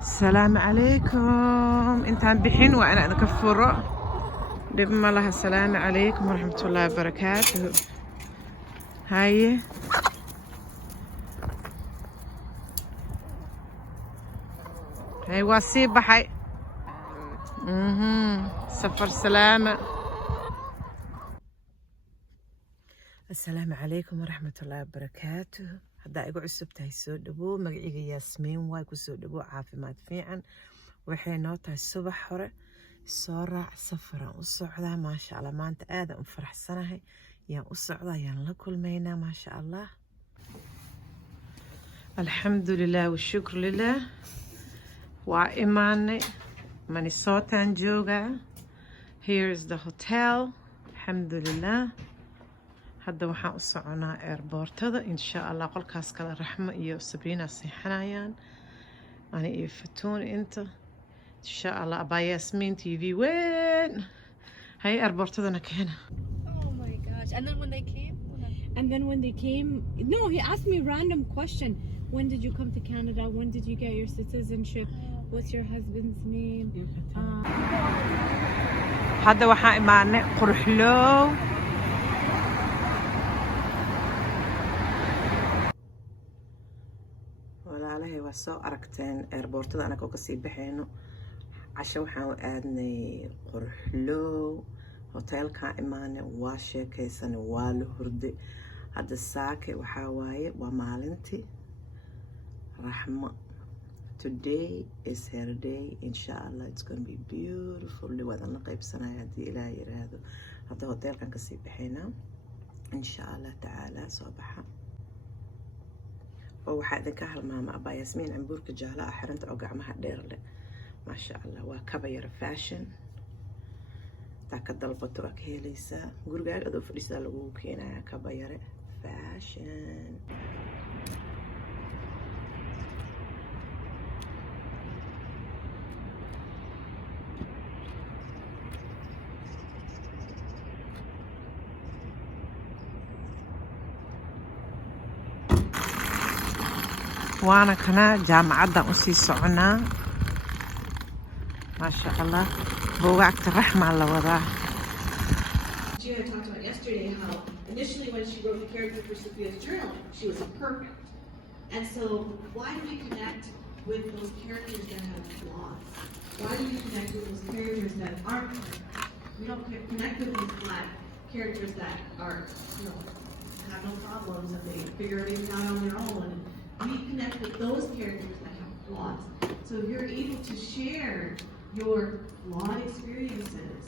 السلام عليكم. انتان بحين وانا اكفر بسم الله. السلام عليكم ورحمة الله وبركاته. هاي واسيب بحي. سفر سلامة. السلام عليكم ورحمة الله وبركاته. هدا igu cusub tahay soo dhawow. magacayga Yaasmiin waay ku soo dhawow caafimaad fiican. waxay noo tahay subax hore soo raac safaran u socdaa maasha Allah. maanta aad aan u faraxsanahay. yaan u socdaa yaan la kulmaynaa maasha Allah. alxamdulilah washukr lilah. waa imaanay Minnesotaan joogaa. here is the hotel. alxamdulilah. hadda waxaan u soconaa airportada insha Allah. qolkaas kale Raxmo iyo Sabriina seexanayaan. ani iyo Fatuun inta insha Allah. abaa Yaasmiin TV weyn. hay airportadana keena. Oh my gosh. And then when they came, no, he asked me a random question. When did you come to Canada? When did you get your citizenship? What's your husband's name? hadda waxaan imaanay Quruxloow. walaalahay waa soo aragteen airportada anagoo kasii baxayno. casho waxaan u aadnay Quruxloow. hoteelkaan imaanay waa sheekaysanay waa la hurday. hadda saake waxaa waaye waa maalintii Rahma. today is her day. insha Allah it's gonna be beautiful. wadan la qaybsanaya haddii ilaah yiraahdo. hadda hoteelkan kasii baxaynaa insha Allah tacaala. soo baxa. waxaa idinka halmaama abaa Yaasmiin cambuurka jaala ah xiranta oo gacmaha dheer leh maasha Allah. waa kaba yara fashion. taa ka dalbato waa ka helaysaa gurigaaga adoo fadhiisaa lagugu keenayaa kaba yare fashion. وانا كنا جامعة usii soconaa ما شاء الله. buugaagta Rahma la wadaa. Gina talked about yesterday how initially when she wrote the character for Sophia's journal, she was imperfect. And so why do we connect with those characters that have flaws? Why do we connect with those characters that aren't perfect? We don't connect with these flat characters that are, have no problems and they figure everything out on their own. We connect with those characters that have flaws. So if you're able to share your flawed experiences,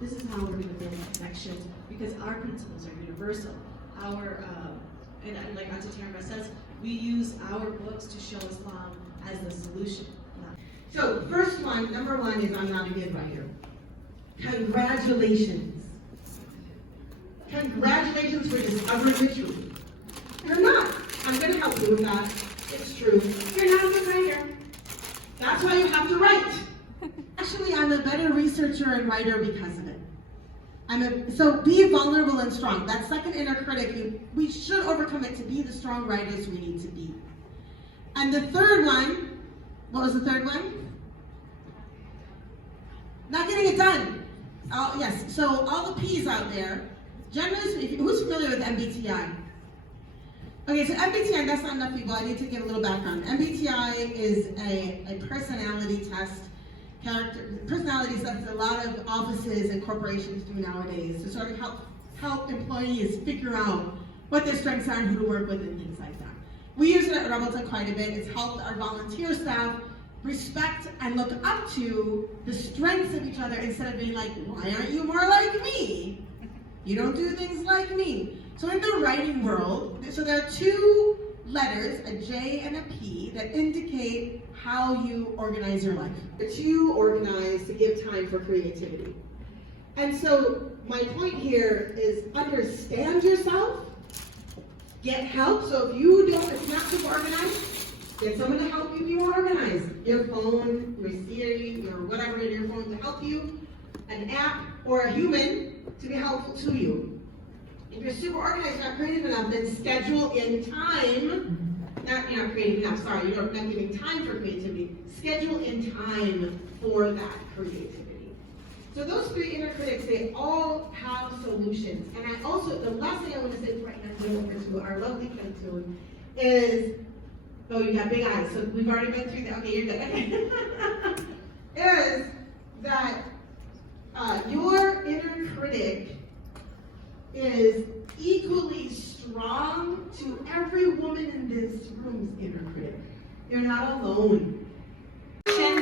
this is how we're going to build connections, because our principles are universal. And like Auntie Tamara says, we use our books to show Islam as the solution. So first one, number one is I'm not a good writer. Congratulations. Congratulations for discovering the truth. You're not. I'm going to help you with that. It's true. You're not a good writer. That's why you have to write. Actually, I'm a better researcher and writer because of it. So be vulnerable and strong. That second inner critic, we should overcome it to be the strong writers we need to be. And the third one, what was the third one? Not getting it done. Oh, yes, so all the P's out there, generally, who's familiar with MBTI? Okay, so MBTI, that's not enough people. I need to give a little background. MBTI is a personality test. Personalities that a lot of offices and corporations do nowadays to sort of help employees figure out what their strengths are and who to work with and things like that. We use it at Rebelton quite a bit. It's helped our volunteer staff respect and look up to the strengths of each other instead of being like, why aren't you more like me? You don't do things like me. So in the writing world, so there are two letters, a J and a P, that indicate how you organize your life. To organize, to give time for creativity. And so my point here is understand yourself, get help. So if you don't, it's not too organized, get someone to help you be more organized. Your phone, your Siri, your whatever in your phone to help you, an app or a human to be helpful to you. If you're super organized, not creative enough, then schedule in time. You're not creative enough, sorry, you're not giving time for creativity. schedule in time for that creativity. So those 3 inner critics, they all have solutions. And I also, the last thing I want to say before I hand it over to our lovely Cantun is, oh, you got big eyes, so we've already been through that. Okay, you're good. Is that your inner critic is equally strong to every woman in this room's inner critic. You're not alone.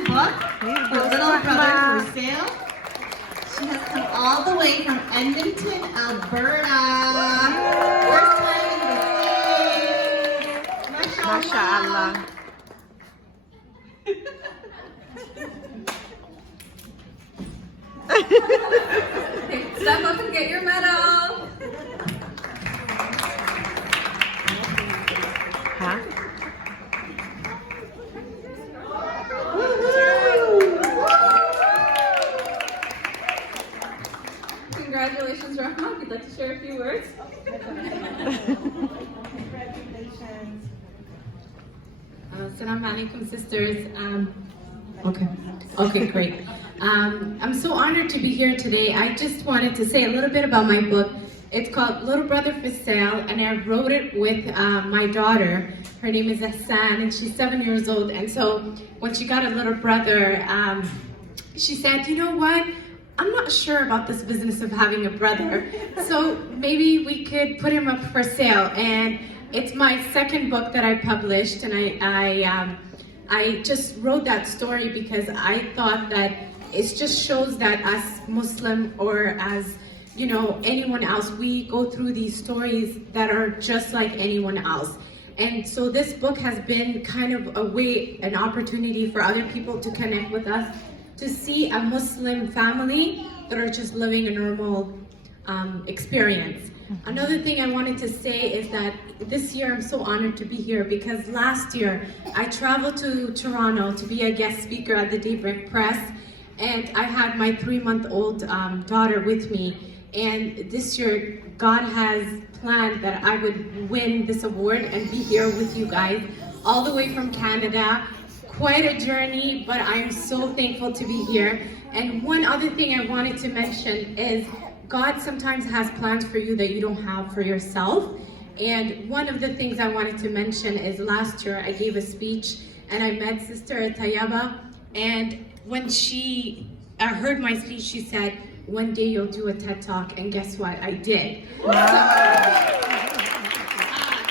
Book, The Little Brother for Sale. She has come all the way from Edmonton, Alberta. First time in the States. MashaAllah. Step up and get your medal. Huh? Congratulations, Rahma. If you'd like to share a few words. Congratulations. Assalamu alaikum, sisters. Okay, great. I'm so honored to be here today. I just wanted to say a little bit about my book. It's called Little Brother for Sale, and I wrote it with my daughter. Her name is Hassan, and she's 7 years old. And so when she got a little brother, she said, you know what? I'm not sure about this business of having a brother. So maybe we could put him up for sale. And it's my second book that I published, and I just wrote that story because I thought that it just shows that as Muslim or as, you know, anyone else, we go through these stories that are just like anyone else. And so this book has been kind of a way, an opportunity for other people to connect with us, to see a Muslim family that are just living a normal experience. Another thing I wanted to say is that this year I'm so honored to be here because last year I traveled to Toronto to be a guest speaker at the Daybreak Press, and I had my 3-month-old daughter with me. And this year God has planned that I would win this award and be here with you guys all the way from Canada. Quite a journey, but I'm so thankful to be here. And one other thing I wanted to mention is God sometimes has plans for you that you don't have for yourself. And one of the things I wanted to mention is last year I gave a speech and I met Sister Tayaba, and when she heard my speech, she said, one day you'll do a TED Talk, and guess what? I did. Wow. So,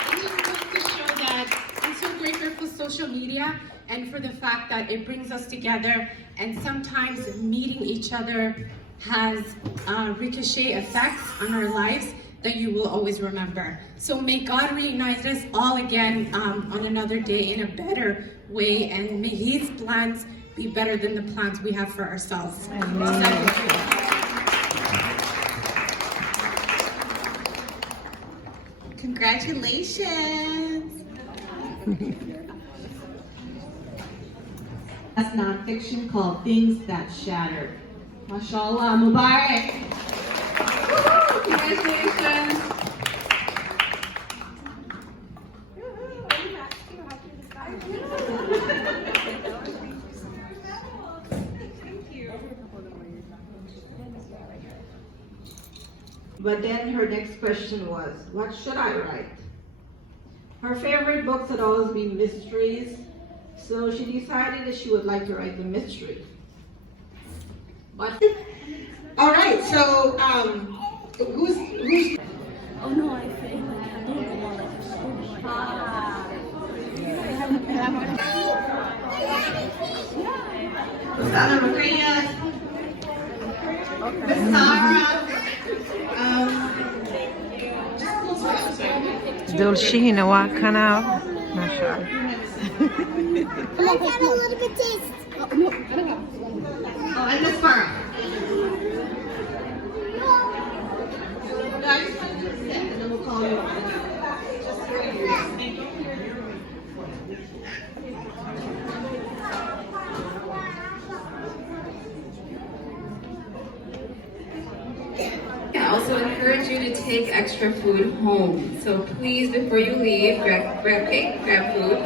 I just want to show that I'm so grateful for social media and for the fact that it brings us together, and sometimes meeting each other has ricochet effects on our lives that you will always remember. So may God reunite us all again on another day in a better way, and may His plans be better than the plans we have for ourselves. Amen. Congratulations. That's nonfiction called Things That Shattered. MashaAllah, Mubarak. Congratulations. But then her next question was, what should I write? Her favorite books had always been mysteries, so she decided that she would like to write the mystery. But All right, so who's Oh no, I feel like I don't know Sana Maria, Sarah, Dulcina wa canal. MashaAllah. I like have a little bit taste. oh, and Miss Farah. No, I just want to do a set, and then we'll call you on. I also encourage you to take extra food home. So please, before you leave, grab cake, grab food.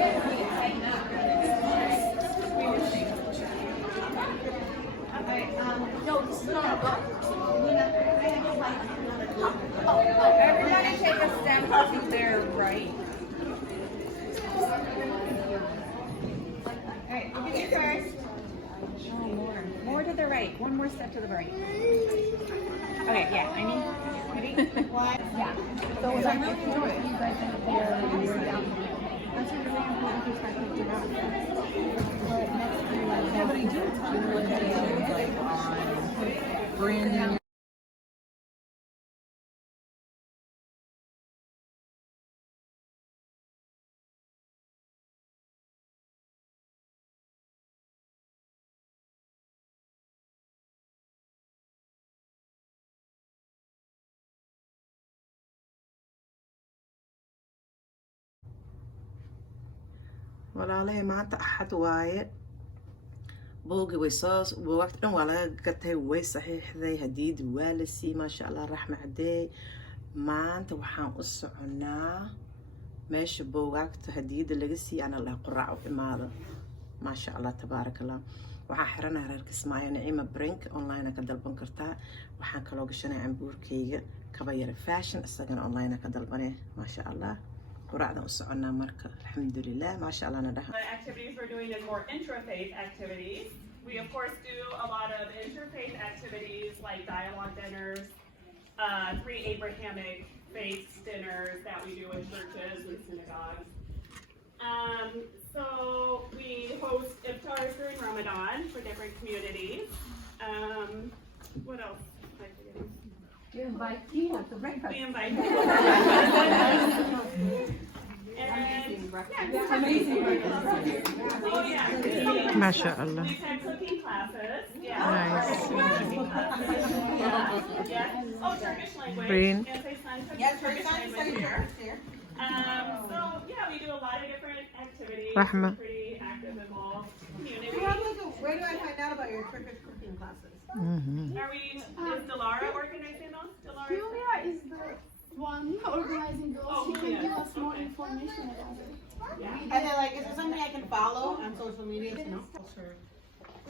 Everybody take a step to their right. Alright, look at you first. Oh, more to the right. One more step to the right. Okay, yeah, I mean, ready? One. Yeah. So was I really enjoying you guys in there when you were down here? That's a really important perspective to have. Yeah, but I do talk about branding. walaalahay maanta axad waaye buugii way soo buugaagta dhan waa laga gatay way saxiixday hadiidi waa la siiyey maasha allah raxma cadeey maanta waxaan u soconaa meesha buugaagta hadiida laga siiyey ana laha qoraac u imaada maasha allah tabaaraka allah waxaan xiranahay reer Kismaayo Naciima Brink online ka dalban kartaa waxaan kaloo gashanay cambuurkayga kaba yara fashion isagana online ka dalbanay maasha allah quraacdan u soconaa marka alxamdulilah maasha allah na dhaha. The activities we're doing is more intrafaith activities. We of course do a lot of interfaith activities like dialogue dinners, 3 Abrahamic faith dinners that we do in churches and synagogues. So we host iftars during Ramadan for different communities. What else am I forgetting? You invite people to breakfast. We invite people. Amazing breakfast. Oh yeah. MashaAllah. We've had cooking classes. Yeah. Nice. Yeah. Oh, Turkish language. Green. Yes, Turkish language here. So yeah, we do a lot of different activities. Rahma. We're pretty active, involved community. Where do I find out about your Turkish cooking classes? Are we? Is Delara organizing those? Julia is the one organizing those. Oh, She can yeah. give us more Okay. information about it. Yeah. And then, like, is there something I can follow on social media to know? Culture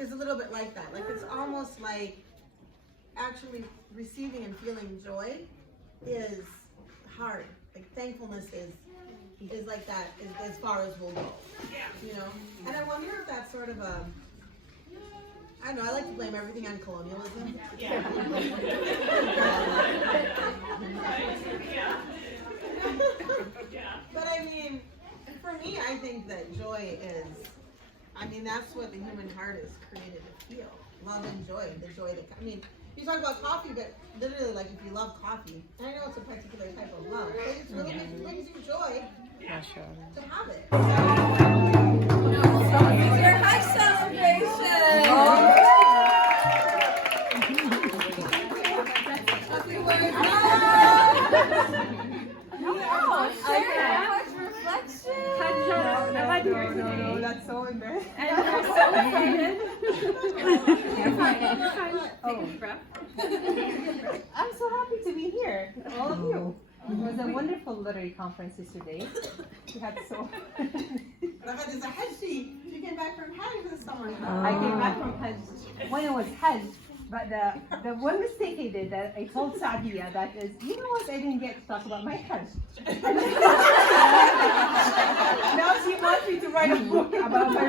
is a little bit like that. Like, it's almost like actually receiving and feeling joy is hard. Like, thankfulness is like that, is as far as we'll go. You know? And I wonder if that's sort of a, I don't know, I like to blame everything on colonialism. Yeah. Yeah. But I mean, for me, I think that joy is, I mean, that's what the human heart is created to feel. Love and joy, the joy that, I mean, you talk about coffee, but literally, like, if you love coffie, and I know it's a particular type of love, but it's really brings you joy to have it. Your high celebration. No, that's so embarrassing. And we're so excited. You're fine. Take a deep breath. I'm so happy to be here with all of you. It was a wonderful literary conference yesterday. We had so. Rahma is a Hajji. She came back from Hajj this summer. I came back from Hajj when it was Hajj, but the one mistake I did that I told Sadia that is, you know what? I didn't get to talk about my Hajj. Now she wants me to write a book about her.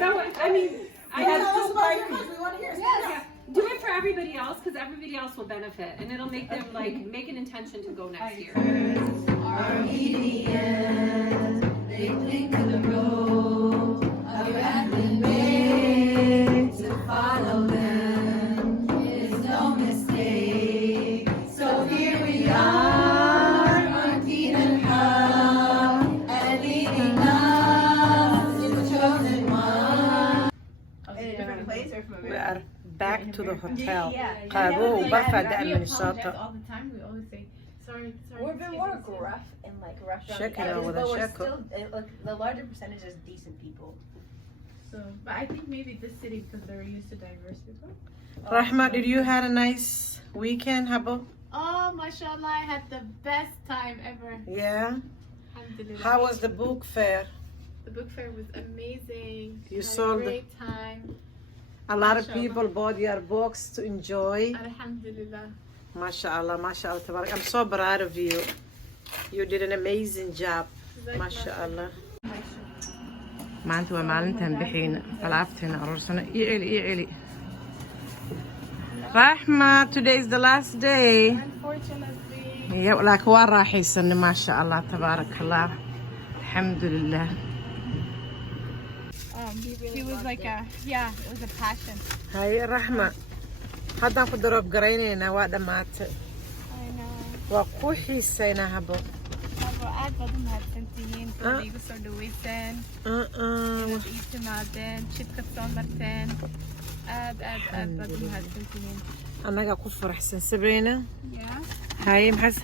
So, I mean, I have Tell us two about your parts. Hajj. We want to hear. Yes. Do it for everybody else, because everybody else will benefit, and it'll make them make an intention to go next year. Armenians, they cling to the road of wrath and beg to follow them. It's no mistake. So here we are, on Deen and Haq, and leading us in the chosen one. In a different place or from We are back to the hotel. Yeah. Qabo Barfada We Minnesota. apologize all the time. We always say, sorry. We're a bit more gruff and like rushed on Check the it out edges, with but a we're check. still, the larger percentage is decent people. So, but I think maybe this city, because they're used to diverse people. Rahma, did you have a nice weekend, Habo? Oh, mashallah, I had the best time ever. Yeah. Alhamdulillah. How was the book fair? The book fair was amazing. You Had sold a great time. A lot of people bought your books to enjoy. Alhamdulillah. MashaAllah, MashaAllah, tabarak. I'm so proud of you. You did an amazing job. MashaAllah. maanta waa maalintan bixiina alaabteena aruursana iyo celi Rahma, today is the last day. Unfortunately. Yeah, laakiin waa raaxaysanay MashaAllah, tabarakallah. Alhamdulillah. He was like it was a passion. Hay Rahma, haddaan ku daroob garaynaynaa waa dhammaatay. I know. waa ku xiisaynaa habo. aad baad u mahadsantihiin sida igu soo dhaweyseen inaad ii timaadeen jidka soo marteen aad baad u mahadsantihiin annaga ku faraxsan Sabrina. Haye maxas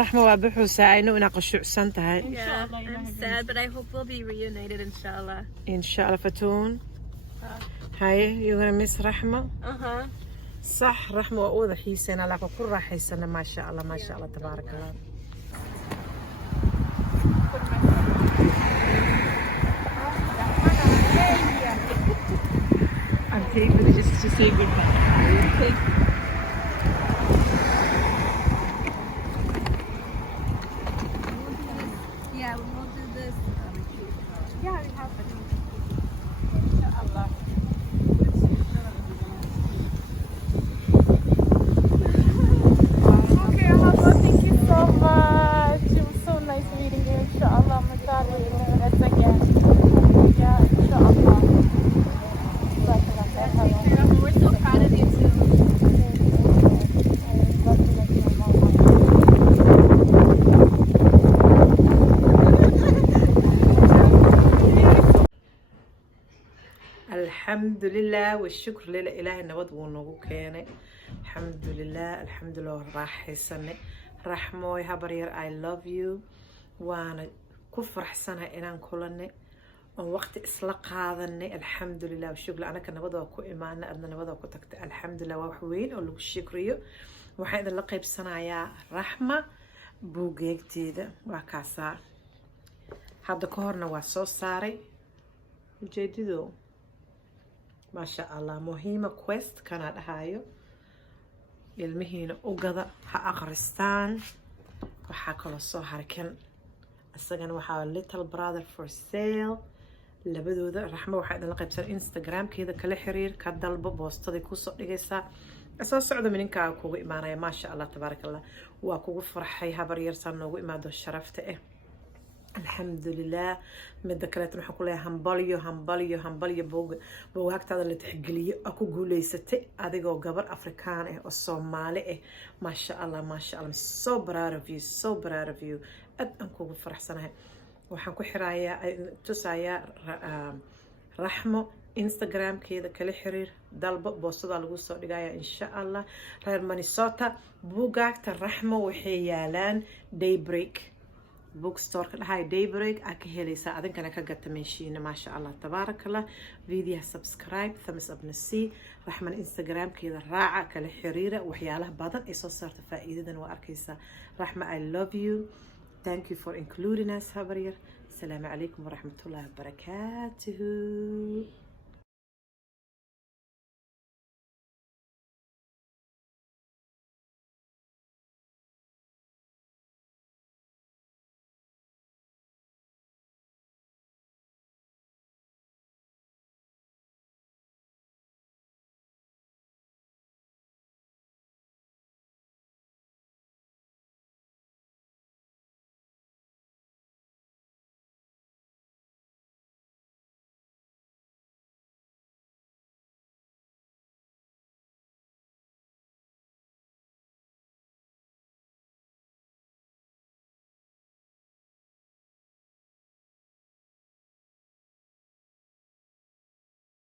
Rahma waa buuxuusaa aynu inaa qashuucsan tahay. I'm sad, but I hope we'll be reunited, inshallah. Inshallah, Fatoon. Haye, you're gonna miss Rahma? صح رحمة وأوضح حيسنا لك كل راح حيسنا ما شاء الله ما شاء الله تبارك الله. I'm taking it just to say goodbye. Yeah, we'll do this. Yeah, we have it. Thank you so much. It was so nice meeting you. Inshallah, my God, we're doing this again. Yeah, inshallah. We're so proud of you too. الحمد لله والشكر لله النبض ونوغو كيني الحمد لله راح يسني رحموي هبرير I love you وانا كفر حسنة إنان كلني وقت إسلاق هذا الحمد لله والشكر أنا كنبض وكو إيماننا أدنا نبض وكو تكت الحمد لله وحوين أقول لك الشكريو وحيد اللقي بسنة يا رحمة بوغاagteeda وكاسا هذا كهرنا واسو ساري جديدو ما شاء الله مهمة كويست كانت هايو المهنة أوجدا هأخرستان وحاكل الصهر كان السجن وحاول little brother for sale لبدو ذا رحمة واحد نلقي بسر إنستغرام كذا كل حرير كدل ببوست ذي كوسو دقيسة أساس سعودة من إنك كوجو إيمانا ما شاء الله تبارك الله وكوجو فرحي هبرير صنو إيمان دو شرفته الحمد لله مدة كلات نحن كلها همبليو بوغاagteeda اللي تحقليه أكو guuleysatay adigoo gabar Afrikaan ah oo Soomaali ah ما شاء الله I'm so proud of you أد أنكو بفرحسنها وحن كو حرايا تسايا رحمة إنستغرام كذا كل حرير دلب بوصدا لغو سو دغايا إن شاء الله reer Minnesota buugaagta رحمة وحيالان daybreak bookstore هاي daybreak أكهليسا أذن كنا كجت ماشيين ما شاء الله تبارك الله فيديو سبسكرايب thumbs up نسي رحمة إنستغرام كذا راعة كالحريرة وحياله بدن إيصال صارت فائدة وأركيسا رحمة I love you thank you for including us هبرير السلام عليكم ورحمة الله وبركاته.